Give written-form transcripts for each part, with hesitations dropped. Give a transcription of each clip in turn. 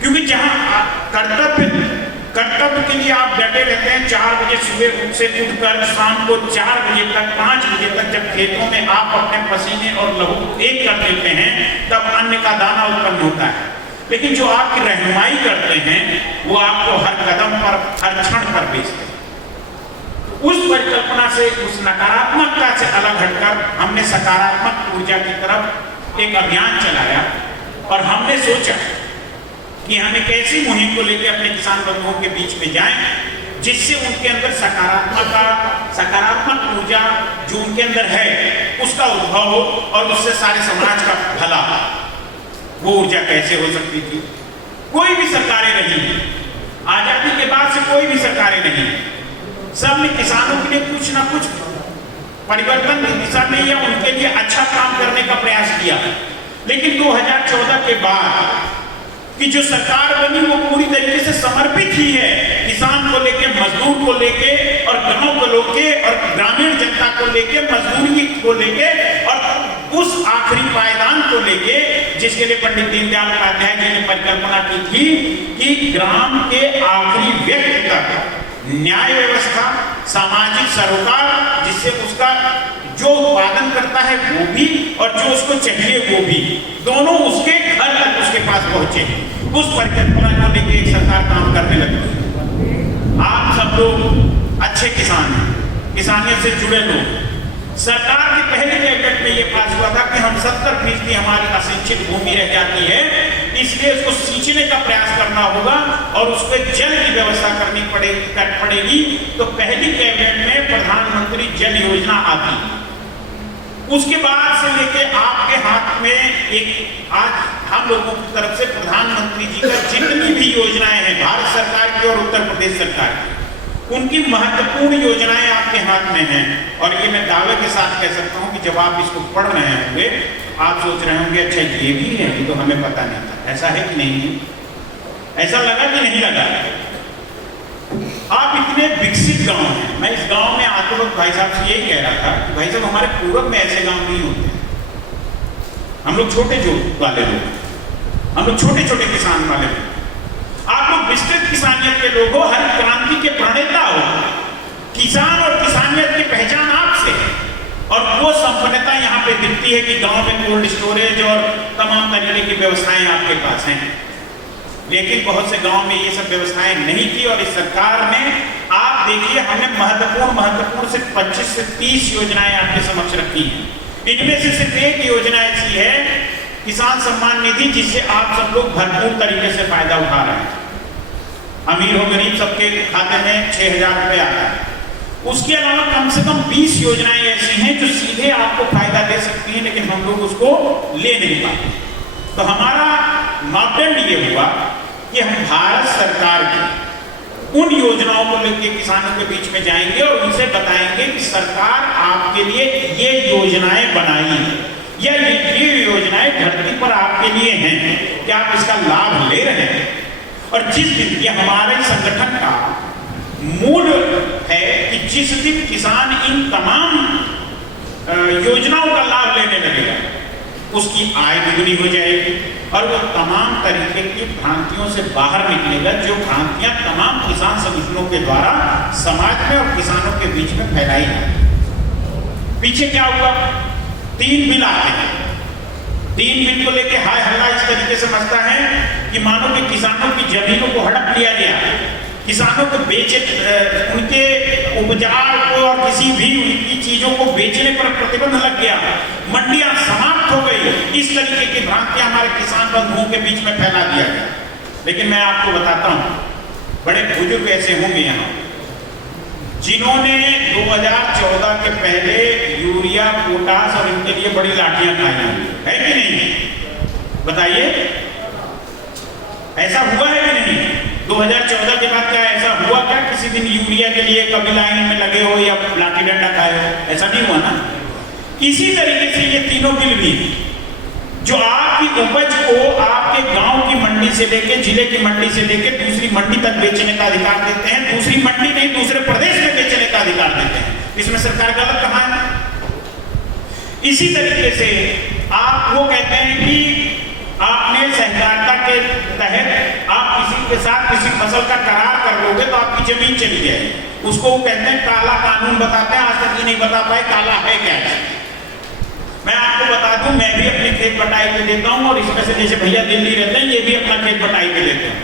क्योंकि जहां कर्तव्य के लिए आप डटे रहते हैं, 4 बजे सुबह से उठकर शाम को 4 बजे तक 5 बजे तक जब खेतों में आप अपने पसीने और लहू एक कर देते हैं, तब अन्न का दाना उत्पन्न होता है। लेकिन जो आपकी रहनुमाई करते हैं वो आपको हर कदम पर, हर क्षण पर बेचते हैं। उस परिकल्पना से, उस नकारात्मकता से अलग हटकर हमने सकारात्मक ऊर्जा की तरफ एक अभियान चलाया और हमने सोचा कि हम एक ऐसी मुहिम को लेकर अपने किसान बंधुओं के बीच में जाएं जिससे उनके अंदर सकारात्मक ऊर्जा जो उनके अंदर है उसका उद्भव हो और उससे सारे समाज का भला। वो ऊर्जा कैसे हो सकती थी? कोई भी सरकारें नहीं, आजादी के बाद से कोई भी सरकारें नहीं, सबने किसानों के लिए कुछ ना कुछ परिवर्तन की दिशा में या उनके लिए अच्छा काम करने का प्रयास किया। लेकिन 2014 के बाद कि जो सरकार बनी वो पूरी तरीके से समर्पित ही है किसान को लेके, मजदूर को लेके और गांव को लेके और ग्रामीण जनता को लेके, मजदूरी को लेके और उस आखिरी पायदान को लेके जिसके लिए पंडित दीनदयाल उपाध्याय जी ने परिकल्पना की थी कि ग्राम के आखिरी व्यक्ति तक न्याय व्यवस्था, सामाजिक सरोकार, जिससे उसका जो उत्पादन करता है वो भी और जो उसको चाहिए वो भी, दोनों उसके घर तक उसके पास पहुंचे। उस परिकल्पना को लेकर एक सरकार काम करने लगी। आप सब लोग अच्छे किसान हैं, किसानियत से जुड़े लोग। सरकार के पहले कैबिनेट में ये पास हुआ था कि हम 70% हमारी असिंचित भूमि रह जाती है, इसलिए उसको सींचने का प्रयास करना होगा और उस पर जल की व्यवस्था करनी पड़ेगी। तो पहली कैबिनेट में प्रधानमंत्री जल योजना आती। उसके बाद से लेके आपके हाथ में एक आज हम लोगों की तरफ से प्रधानमंत्री जी का जितनी भी योजनाएं हैं भारत सरकार की और उत्तर प्रदेश सरकार की, उनकी महत्वपूर्ण योजनाएं आपके हाथ में हैं। और ये मैं दावे के साथ कह सकता हूं कि जब आप इसको पढ़ रहे होंगे आप सोच रहे होंगे अच्छा ये भी है, ये तो हमें पता नहीं था। ऐसा है कि नहीं? ऐसा लगा कि नहीं लगा? आप इतने विकसित गांव हैं। मैं इस गांव में आते वक्त भाई साहब से यही कह रहा था कि भाई साहब हमारे पूरब में ऐसे गांव नहीं होते। हम लोग छोटे जो वाले लोग, हम लोग छोटे छोटे किसान वाले लोग, आप लोग विस्तृत किसानियत के लोग हो, हर क्रांति के प्रणेता हो। किसान और किसानियत की पहचान आपसे है और वो संपन्नता यहाँ पे दिखती है कि गांव में कोल्ड स्टोरेज और तमाम तरीके की व्यवस्थाएं आपके पास हैं। लेकिन बहुत से गांव में ये सब व्यवस्थाएं नहीं थी और इस सरकार ने, आप देखिए, हमने महत्वपूर्ण सिर्फ 25 से 30 योजनाएं आपके समक्ष रखी हैं। इनमें से सिर्फ एक योजना ऐसी है, किसान सम्मान निधि, जिससे आप सब लोग भरपूर तरीके से फायदा उठा रहे हैं। अमीर हो गरीब सबके खाते में 6,000 रुपए आता है। उसके अलावा कम से कम 20 योजनाएं ऐसी हैं जो सीधे आपको फायदा दे सकती हैं, लेकिन हम लोग उसको ले नहीं पाते। तो हमारा मापदंड ये हुआ कि हम भारत सरकार की उन योजनाओं को लेकर किसानों के बीच में जाएंगे और उनसे बताएंगे कि सरकार आपके लिए ये योजनाएं बनाई है या ये योजनाएं धरती पर आपके लिए हैं, क्या आप इसका लाभ ले रहे हैं? और जिस दिन ये हमारे संगठन का मूल है कि जिस दिन किसान इन तमाम योजनाओं का लाभ लेने लगेगा, उसकी आय दुगनी हो जाएगी और वो तमाम तरीके की भ्रांतियों से बाहर निकलेगा, जो भ्रांतियां तमाम किसान संगठनों के द्वारा समाज में और किसानों के बीच में फैलाई है। पीछे क्या हुआ? 3 बिल आते हैं। 3 बिल को लेके हाय हल्ला इस तरीके से मचता है कि मानो कि किसानों की जमीनों को हड़प लिया गया, किसानों को बेचे, उनके उपजाऊ को और किसी भी उनकी चीजों को बेचने पर प्रतिबंध लग गया, मंडियां समाप्त हो गई। इस तरीके की भ्रांतियां हमारे किसान बंधुओं के बीच में फैला दिया गया। लेकिन मैं आपको बताता हूं, बड़े बुजुर्ग ऐसे होंगे यहाँ जिन्होंने 2014 के पहले यूरिया, पोटास और इनके लिए बड़ी लाठियां खाई है कि नहीं? बताइए, ऐसा हुआ है कि नहीं? 2014 के बाद क्या ऐसा हुआ क्या किसी दिन यूरिया के लिए कभी लाइन में लगे हो या लाठी डंडा खाए हो? ऐसा नहीं हुआ ना। इसी तरीके से ये तीनों बिल भी जो आपकी उपज को आपके गांव की मंडी से लेके, जिले की मंडी से लेके दूसरी मंडी तक बेचने का अधिकार देते हैं, दूसरी मंडी नहीं दूसरे प्रदेश में बेचने का अधिकार देते हैं, इसमें सरकार गलत कहां है? इसी तरीके से आप वो कहते हैं कि आपने सहकारिता के तहत के साथ किसी फसल का करार कर लोगे तो आपकी जमीन चली जाएगी। उसको वो कहते हैं काला कानून बताते हैं, आज तक ये नहीं बता पाए काला है क्या। मैं आपको बता दूं, मैं भी अपनी खेत बटाई पे देता हूं, और इसमें से जैसे भैया दिल्ली रहते हैं, ये भी अपना खेत बटाई पे देते हैं,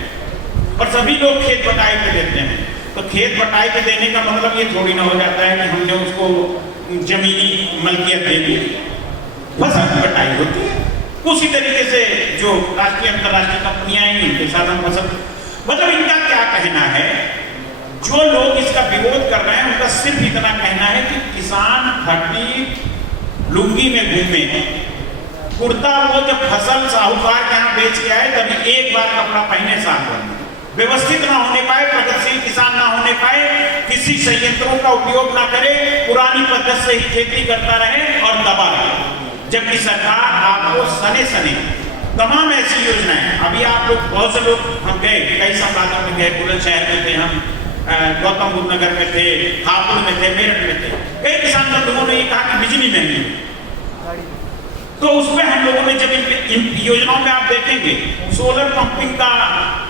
और सभी लोग खेत बटाई पे देते हैं। तो खेत बटाई पे देने का मतलब ये थोड़ी ना हो जाता है कि हमने उसको जमीनी मलकियत दे दी, फसल की बटाई होती है। उसी तरीके से जो राष्ट्रीय अंतर्राष्ट्रीय कंपनियां हैं, इनके साथ हम फसल, मतलब इनका क्या कहना है, जो लोग इसका विरोध कर रहे हैं उनका सिर्फ इतना कहना है कि किसान धरती लुंगी में घूमे, कुर्ता वो जब फसल साहूकार के यहाँ बेच के आए तभी एक बार कपड़ा पहने, साथ बने, व्यवस्थित ना होने पाए, प्रगतिशील किसान ना होने पाए, किसी संयंत्रों का उपयोग ना करे, पुरानी पद्धति से ही खेती करता रहे और दबा रहे। जबकि सरकार आपको सने सने तमाम ऐसी योजनाएं, अभी आप लोग बहुत से लोग, हम गए कई संवादों में गए, बुलंदशहर में थे हम, गौतम बुद्ध नगर में थे, हापुड़ में थे, मेरठ में थे, कई किसान बंधुओं ने ये कहा कि बिजली महंगी, तो उसमें हम लोगों ने जब इन योजनाओं में आप देखेंगे, सोलर पंपिंग का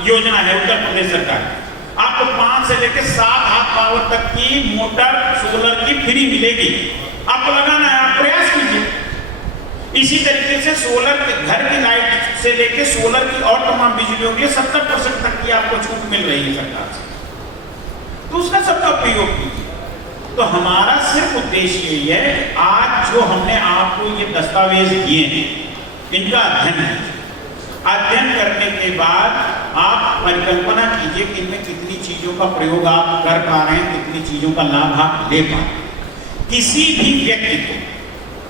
योजना है उत्तर प्रदेश सरकार, आपको 5 से लेकर 7 हाथ पावर तक की मोटर सोलर की फ्री मिलेगी, आपको लगाना है, आप प्रयास कीजिए। इसी तरीके से सोलर के घर की लाइट से लेकर सोलर की और तमाम बिजलियों के 70% तक की आपको छूट मिल रही है सरकार से, तो उसका सबका उपयोग कीजिए। तो हमारा सिर्फ उद्देश्य यही है, आज जो हमने आपको ये दस्तावेज दिए हैं, इनका अध्ययन करने के बाद आप परिकल्पना कीजिए कि इनमें कितनी चीजों का प्रयोग आप कर पा रहे हैं, कितनी चीजों का लाभ आप ले पा रहे हैं। किसी भी व्यक्ति को,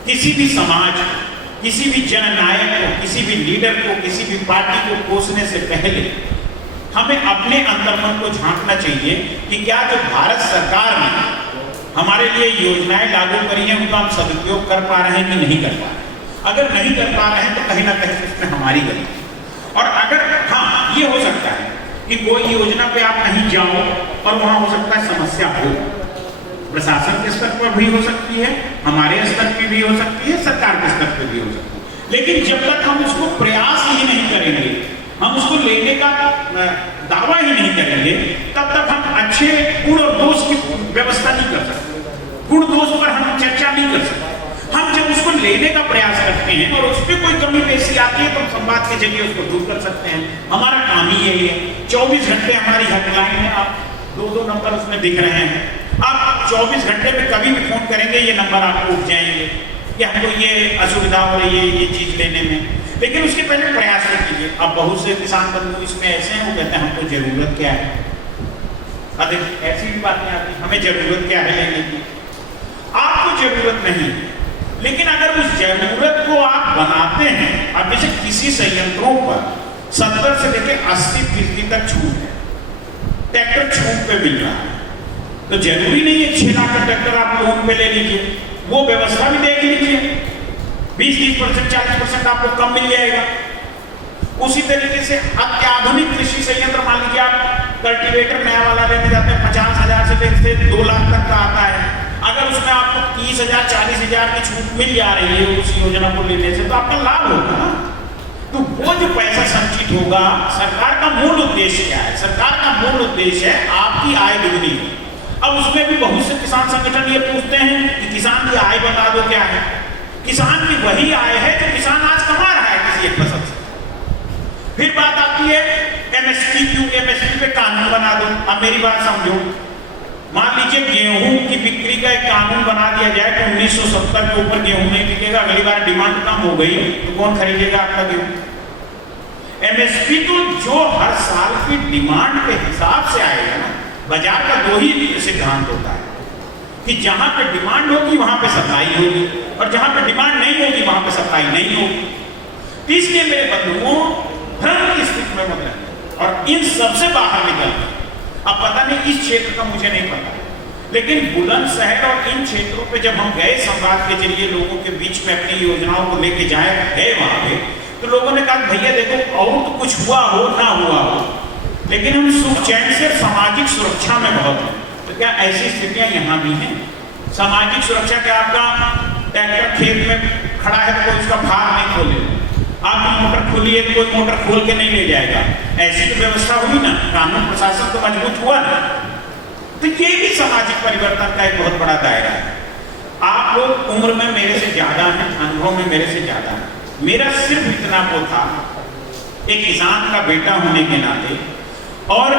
किसी भी समाज को, किसी भी जननायक को, किसी भी लीडर को, किसी भी पार्टी को कोसने से पहले हमें अपने अंतर्मन को झांकना चाहिए कि क्या जो भारत सरकार ने हमारे लिए योजनाएं लागू करी हैं उनका हम सदुपयोग कर पा रहे हैं कि नहीं कर पा रहे हैं। अगर नहीं कर पा रहे हैं तो कहीं ना कहीं इसमें हमारी गलती, और अगर हाँ ये हो सकता है कि कोई योजना पे आप नहीं जाओ और वहां हो सकता है समस्या हो, प्रशासन के स्तर पर भी हो सकती है, हमारे स्तर पर भी हो सकती है, सरकार के स्तर पर भी हो सकती है, लेकिन जब तक हम उसको प्रयास ही नहीं करेंगे, हम उसको लेने का दावा ही नहीं करेंगे, तब तक हम अच्छे गुण और दोष की व्यवस्था नहीं कर सकते, गुण दोष पर हम चर्चा नहीं कर सकते। हम जब उसको लेने का प्रयास करते हैं और उसमें कोई कमी पेशी आती है तो हम संवाद के जरिए उसको दूर कर सकते हैं। हमारा काम ही यही है। 24 घंटे हमारी हेल्पलाइन है, आप 2-2 नंबर उसमें दिख रहे हैं, आप 24 घंटे में कभी भी फोन करेंगे ये नंबर आपको उठ जाएंगे कि हमको ये असुविधा हो रही है ये चीज लेने में, लेकिन उसके पहले प्रयास कीजिए। अब बहुत से किसान बंधु इसमें ऐसे हैं, वो कहते हैं हमको जरूरत क्या है, अधिक ऐसी भी बातें आती, हमें जरूरत क्या है लेने की। आपको जरूरत नहीं, लेकिन अगर उस जरूरत को आप बनाते हैं, अब जैसे किसी संयंत्रों पर 70 से लेकर 80% तक छूट है, ट्रैक्टर छूट पे मिल रहा है, तो जरूरी नहीं है 6 लाख का ट्रैक्टर आप लोन पे ले लीजिए, वो व्यवस्था भी देख लीजिए, 20-30%, 40% आपको कम मिल जाएगा। उसी तरीके से अत्याधुनिक कृषि संयंत्र, मान लीजिए आप कल्टीवेटर नया वाला लेने जाते हैं, 50,000 से लेकर 2 लाख तक का आता है, अगर उसमें आपको 30,000, 40,000 की छूट मिल जा रही है उस योजना को लेने से, तो आपका लाभ होगा ना। तो वो जो पैसा संचित होगा, सरकार का मूल उद्देश्य क्या है? सरकार का मूल उद्देश्य है आपकी आय दुगनी हो। अब उसमें भी बहुत से किसान संगठन ये पूछते हैं कि किसान की आय बता दो क्या है। किसान की वही आय है जो किसान आज कमा रहा है किसी एक फसल से। फिर बात आती है एमएसपी, क्यों एमएसपी पे कानून बना दो। अब मेरी बात समझो, मान लीजिए गेहूं की बिक्री का एक कानून बना दिया जाए तो 1970 के ऊपर गेहूं नहीं बिकेगा, अगली बार डिमांड कम हो गई तो कौन खरीदेगा आपका गेहूं? एमएसपी तो जो हर साल की डिमांड के हिसाब से आएगा ना। बाजार का 2 ही सिद्धांत होता है कि जहां पे डिमांड होगी वहां पे सप्लाई होगी, और जहां पे डिमांड नहीं होगी वहां पे सप्लाई नहीं होगी। इसलिए मेरे बंधुओं, भ्रम की स्थिति में मत रहना और इन सबसे बाहर निकलना। अब पता नहीं इस क्षेत्र का मुझे नहीं पता, लेकिन बुलंदशहर और इन क्षेत्रों पे जब हम गए संवाद के जरिए लोगों के बीच में अपनी योजनाओं को लेके जाए गए वहां पे, तो लोगों ने कहा भैया देखो और तो कुछ हुआ हो ना हुआ हो, लेकिन हम सुख चैन से सामाजिक सुरक्षा में बहुत हैं। तो क्या ऐसी स्थितियां यहाँ भी हैं? सामाजिक सुरक्षा क्या? आपका ट्रैक्टर खेत में खड़ा है तो उसका भार नहीं खोले, आपकी मोटर खोलिए, कोई मोटर खोल के नहीं ले जाएगा। ऐसी तो व्यवस्था हुई ना, कानून प्रशासन तो मजबूत हुआ ना। तो ये भी सामाजिक परिवर्तन का एक बहुत बड़ा दायरा है। आप लोग उम्र में मेरे से ज्यादा हैं, अनुभव में मेरे से ज्यादा हैं। मेरा सिर्फ इतना वो था, एक किसान का बेटा होने के नाते और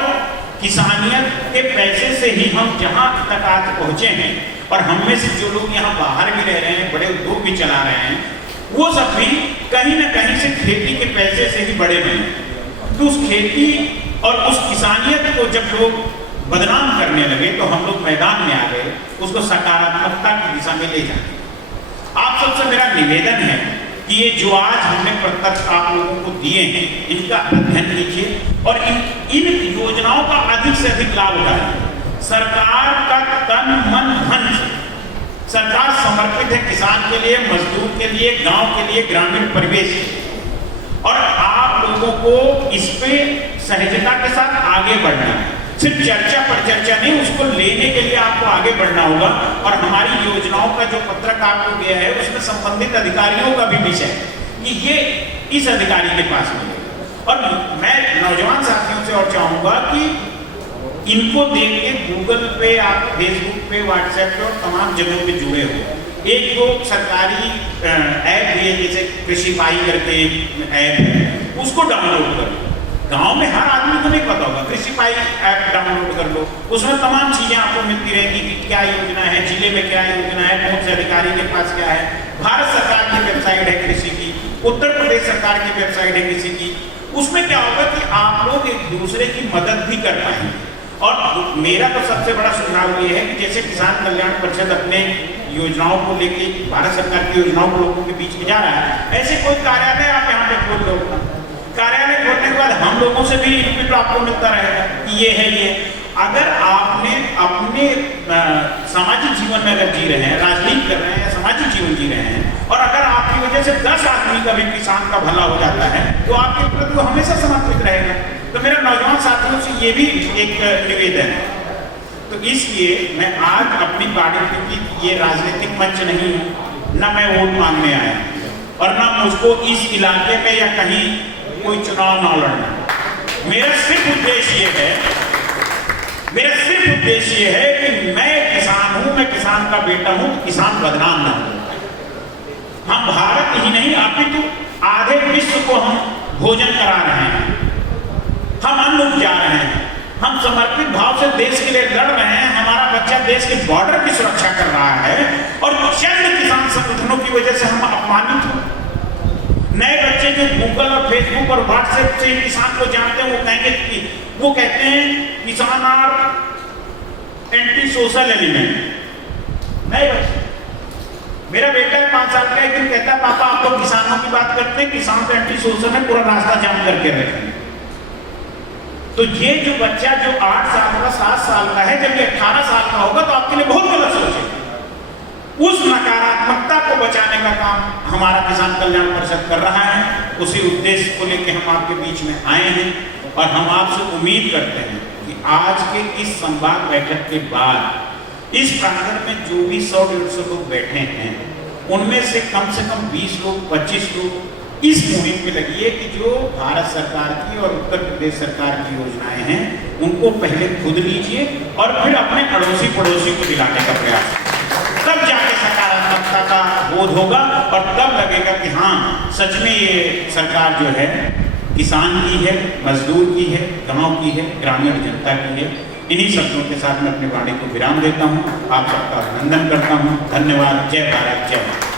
किसानियत के पैसे से ही हम जहां तक आज पहुंचे हैं, और हम में से जो लोग यहाँ बाहर भी रह रहे हैं, बड़े उद्योग भी चला रहे हैं, वो सब भी कहीं ना कहीं से खेती के पैसे से ही बड़े बने। तो उस खेती और उस किसानियत को जब लोग बदनाम करने लगे तो हम लोग मैदान में आ गए, उसको सकारात्मकता की दिशा में ले जाए। आप सबसे मेरा निवेदन है कि ये जो आज हमने प्रत्यक्ष आप लोगों को दिए हैं, इनका अध्ययन कीजिए और इन योजनाओं का अधिक से अधिक लाभ उठाइए। सरकार का तन मन धन से सरकार समर्पित है किसान के लिए, मजदूर के लिए, गांव के लिए, ग्रामीण परिवेश के लिए। और आप लोगों को इस पे सहजता के साथ आगे बढ़ना है। सिर्फ चर्चा पर चर्चा नहीं, उसको लेने के लिए आपको आगे बढ़ना होगा। और हमारी योजनाओं का जो पत्रक आपको गया है उसमें संबंधित अधिकारियों का भी विषय है कि ये इस अधिकारी के पास मिलेगा। और मैं नौजवान साथियों से और चाहूंगा कि इनको देख के गूगल पे, आप फेसबुक पे, व्हाट्सएप पे और तमाम जगहों पे जुड़े हो। एक दो सरकारी ऐप भी है, जैसे कृषि पाई करके ऐप है, उसको डाउनलोड कर लो। गांव में हर आदमी को नहीं पता होगा, कृषि पाई ऐप डाउनलोड कर लो। उसमें तमाम चीजें आपको मिलती रहेंगी कि क्या योजना है, जिले में क्या योजना है, कौन से अधिकारी के पास क्या है। भारत सरकार की वेबसाइट है कृषि की, उत्तर प्रदेश सरकार की वेबसाइट है कृषि की। उसमें क्या होगा कि आप लोग एक दूसरे की मदद भी कर पाएंगे। और मेरा तो सबसे बड़ा सुझाव ये है कि जैसे किसान कल्याण परिषद अपने योजनाओं को लेके, भारत सरकार की योजनाओं को लोगों के बीच में जा रहा है, ऐसे कोई कार्यालय आप यहाँ पे खोल लो। कार्यालय खोलने के बाद हम लोगों से भी इनपुट आपको मिलता रहेगा कि ये है ये। अगर आपने अपने सामाजिक जीवन में अगर जी रहे हैं, राजनीति कर रहे हैं या सामाजिक जीवन जी रहे हैं, और अगर आपकी वजह से 10 आदमी का भी किसान का भला हो जाता है, तो आपके प्रति वो हमेशा समर्पित रहेगा। तो मेरा नौजवान साथियों से ये भी एक निवेदन है। तो इसलिए मैं आज अपनी पार्टी, क्योंकि ये राजनीतिक मंच नहीं है, ना मैं वोट मांगने आया और ना मुझको इस इलाके में या कहीं कोई चुनाव ना लड़ना। मेरा सिर्फ उद्देश्य ये है कि मैं किसान हूं, मैं किसान का बेटा हूं, किसान बदनाम ना हो। हम भारत ही नहीं, अपितु आधे विश्व को हम भोजन करा रहे हैं, हम अन्न उपजा रहे हैं, हम समर्पित भाव से देश के लिए लड़ रहे हैं। हमारा बच्चा देश के बॉर्डर की सुरक्षा कर रहा है और चंद किसान संगठनों की वजह से हम अपमानित हो। नए बच्चे जो गूगल और फेसबुक और व्हाट्सएप से किसान को जानते हैं, वो कहते हैं किसान आर एंटी सोशल एलिमेंट। नए बच्चे, मेरा बेटा 5 साल का, एक दिन कहता है पापा आप लोग किसानों की बात करते हैं, किसान तो एंटी सोशल है, पूरा रास्ता जाम करके रखेंगे। तो ये जो बच्चा जो 8 साल का, 7 साल का है, जब ये 18 साल का होगा तो आपके लिए बहुत गलत सोचेगा। उस नकारात्मकता को बचाने का काम हमारा किसान कल्याण परिषद कर रहा है। उसी उद्देश्य को लेकर हम आपके बीच में आए हैं और हम आपसे उम्मीद करते हैं कि आज के इस संवाद बैठक के बाद इस प्रांगण में जो भी 100-150 लोग बैठे हैं, उनमें से कम 20 लोग, 25 लोग इस मुहिम में लगिए कि जो भारत सरकार की और उत्तर प्रदेश सरकार की योजनाएं हैं उनको पहले खुद लीजिए और फिर अपने अड़ोसी पड़ोसी को दिलाने का प्रयास, तब जाके सकारात्मकता का बोध होगा और तब लगेगा कि हाँ सच में ये सरकार जो है किसान की है, मजदूर की है, गांव की है, ग्रामीण जनता की है। इन्हीं शब्दों के साथ मैं अपनी वाणी को विराम देता हूँ। आप सबका अभिनंदन करता हूँ। धन्यवाद। जय भारत, जय भारत।